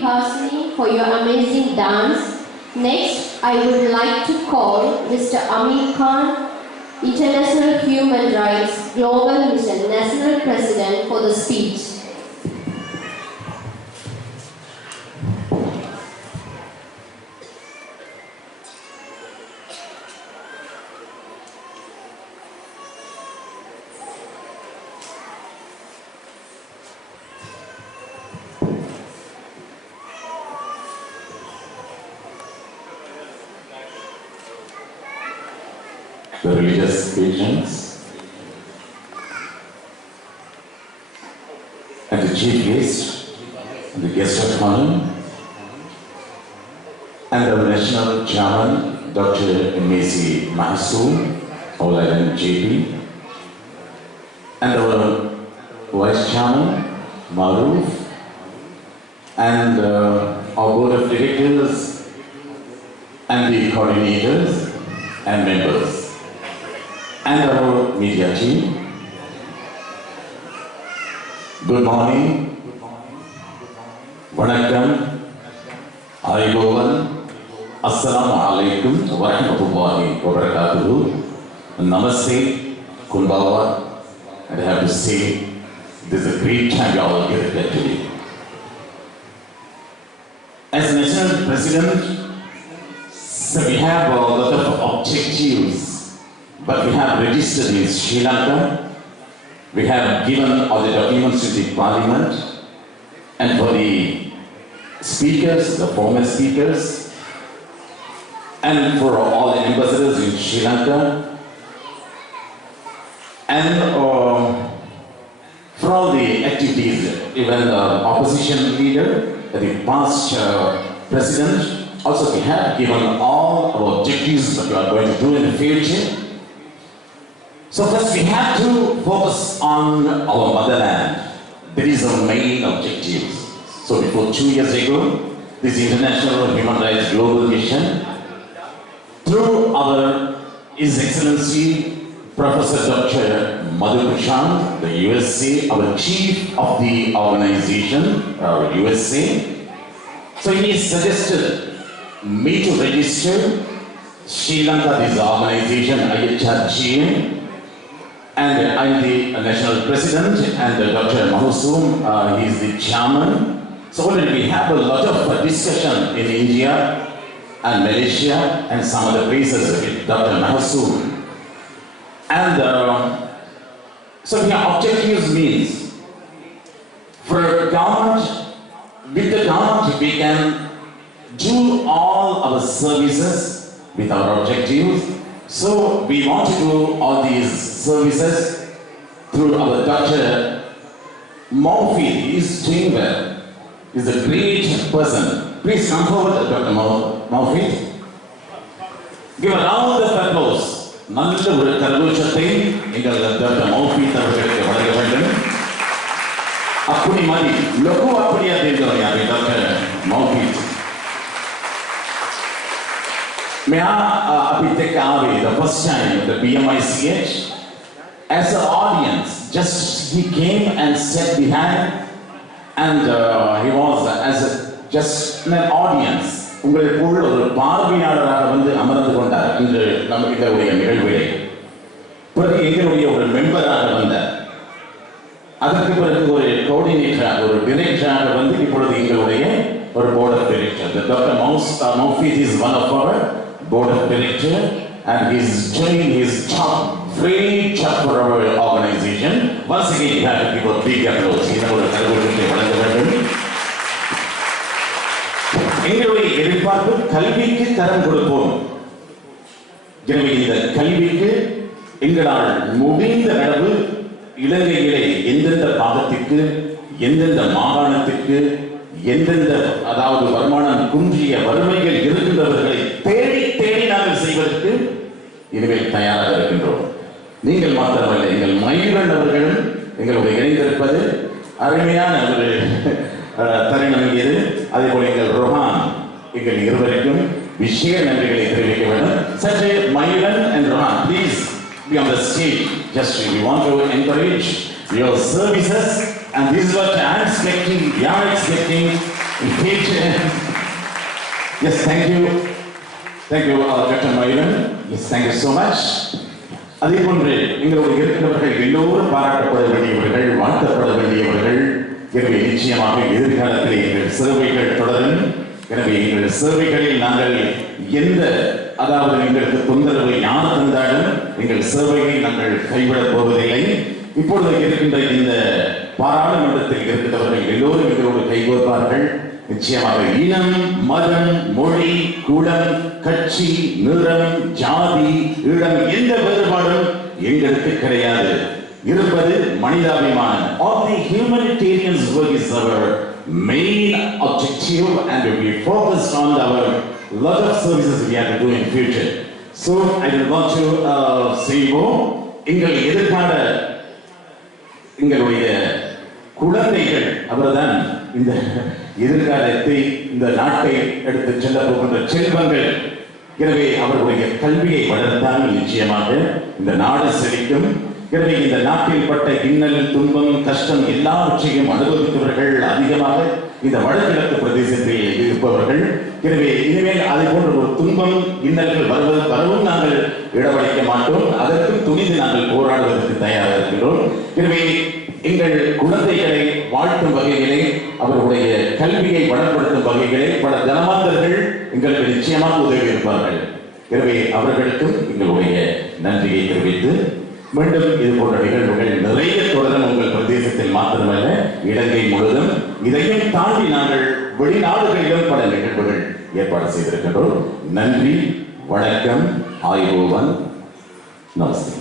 Hasni for your amazing dance. Next, I would like to call Mr. Amir Khan, International Human Rights Global Mission National President for the speech. The religious patrons and the chief guest, and the guest of honor, and the national chairman, Dr. M.A.C. Masoom, Olayan JP, and our vice chairman, Maruf, and our board of directors, and the coordinators and members, and our media team. Good morning, Vanakkam, Haribovan, Assalamu alaikum wa rahmatullahi wa barakatuhu, Namaste, Kunbawa, and I have to say, this is a great time you all get here today. As National President, so we have a lot of objectives, but we have registered in Sri Lanka. We have given all the documents to the Parliament, and for the speakers, the former speakers, and for all the ambassadors in Sri Lanka, and for all the activities, even the opposition leader, the past president, also we have given all our objectives that we are going to do in the future. So first we have to focus on our motherland. That is our main objectives. So before 2 years ago, this International Human Rights Global Mission, through our His Excellency Professor Dr. Madhu Prashant, the USA, our chief of the organization, USA. So he suggested me to register Sri Lanka, this organization, IHRGM, and I'm the national president, and Dr. Masoom, he is the chairman. So already we have a lot of discussion in India and Malaysia and some other places with Dr. Masoom. And so the objectives means, for government, with the government we can do all our services with our objectives. So we want to do all these services through our Dr. Murphy. He is doing well. He is a great person. Please come forward, Dr. Murphy. Give a round of applause. நல்ல ஒரு கரகோஷத்தை எங்கள் டாக்டர் மௌஃபி அவர்களுக்கு வழங்க வேண்டும். அப்படி மாதிரி லகு அப்படியா தெரிஞ்சவர் யாரு டாக்டர் மௌஃபி. May I take away the first time the BMICH as an audience, just he came and sat behind, and he was just an audience. உங்களுக்குள் ஒரு பார்வையாளராக வந்து அமர்ந்து கொண்டார் இன்று நம்ம இதனுடைய நிகழ்விலே. பிறகு எங்களுடைய ஒரு மெம்பராக வந்தார். அதற்கு பிறகு ஒரு கோஆர்டினேட்டராக, ஒரு டிரெக்டராக வந்து இப்பொழுது எங்களுடைய ஒரு board of director. Dr. Murphy is one of our board of director, and he is doing his job very tough for our organization. Once again, you have to give a big applause. இதனுடைய கரகோஷத்தை வழங்க வேண்டும். எங்களுடைய எதிர்பார்ப்பு கல்விக்கு கரம் கொடுப்போம். எனவே இந்த கல்விக்கு எங்களால் முடிந்த அளவு இலங்கையிலே எந்தெந்த பாகத்திற்கு, எந்தெந்த மாகாணத்திற்கு, எந்தெந்த அதாவது வருமானம் குன்றிய வறுமைகள் இருக்கின்றவர்களை தேடி தேடி நாங்கள் செய்வதற்கு இனிமேல் தயாராக இருக்கின்றோம். நீங்கள் மாத்திரமல்ல, எங்கள் மயூரன் அவர்களும் எங்களுடைய இணைந்திருப்பது அருமையான ஒரு தருணம் இது. அதே போல எங்கள் ரோஹான், எங்கள் இருவருக்கும் விஷய நன்றிகளை தெரிவிக்க வேண்டும். சற்று Mayuran and Rohan, please be on the stage. Just we want to encourage your services, and this is what I am expecting, we are expecting Yes, thank you. Thank you, Dr. Mayilan. Yes, thank you so much. அதே போன்று எங்களுடைய இருக்கிறவர்கள் எல்லோரும் பாராட்டப்பட வேண்டியவர்கள், வாழ்த்தப்பட வேண்டியவர்கள். எனவே நிச்சயமாக எதிர்காலத்தில் எங்கள் சேவைகள் தொடரும். எனவே எங்கள் சேவைகளில் நாங்கள் அதாவது எங்களுக்கு தொந்தரவு யார் தந்தாலும் எங்கள் சேவையை நாங்கள் கைவிடப் போவதில்லை. இப்பொழுது இருக்கின்ற இந்த பாராளுமன்றத்தில் இருக்கிறவர்கள் எல்லோரும் எங்களோடு கைகோர்ப்பார்கள். நிச்சயமாக இனம், மதம், மொழி, குலம், கட்சி, நிறம், ஜாதி, இடம் எந்த வேறுபாடும் எங்களுக்கு கிடையாது. இருப்பது மனிதாபிமானம். All the humanitarian's work is our main objective and we focused on our lot of services we have to do in future. So I will want to say more. எங்களுடைய குழந்தைகள் அவர்தான் இந்த எதிர்காலத்தை இந்த நாட்டை எடுத்து செல்ல போகின்ற செல்வங்கள். எனவே அவர்களுடைய கல்வியை வளர்த்தால் நிச்சயமாக இந்த நாடு செழிக்கும். எனவே இந்த நாட்டில் பட்ட இன்னல், துன்பம், கஷ்டம் எல்லாவற்றையும் அனுபவித்தவர்கள் அதிகமாக இந்த வடகிழக்கு பிரதேசத்தில் இருப்பவர்கள். எனவே இனிமேல் அதை போன்ற ஒரு துன்பம், இன்னல்கள் வரவும் நாங்கள் இடமளிக்க மாட்டோம். அதற்கும் துணிந்து நாங்கள் போராடுவதற்கு தயாராக இருக்கிறோம். எனவே எங்கள் குழந்தைகளை வாழ்த்தும் வகையிலே, அவர்களுடைய கல்வியை வளப்படுத்தும் வகையிலே பல தனமாந்தர்கள் எங்களுக்கு நிச்சயமாக உதவி இருப்பார்கள். எனவே அவர்களுக்கும் எங்களுடைய நன்றியை தெரிவித்து மீண்டும் இது போன்ற நிகழ்வுகள் நிறைய தொடரும் உங்கள் பிரதேசத்தில் மாத்திரமல்ல, இலங்கை முழுவதும். இதையும் தாண்டி நாங்கள் வெளிநாடுகளிலும் பல நிகழ்வுகள் ஏற்பாடு செய்திருக்கின்றோம். நன்றி, வணக்கம், ஆயுபோவன், நமஸ்தே.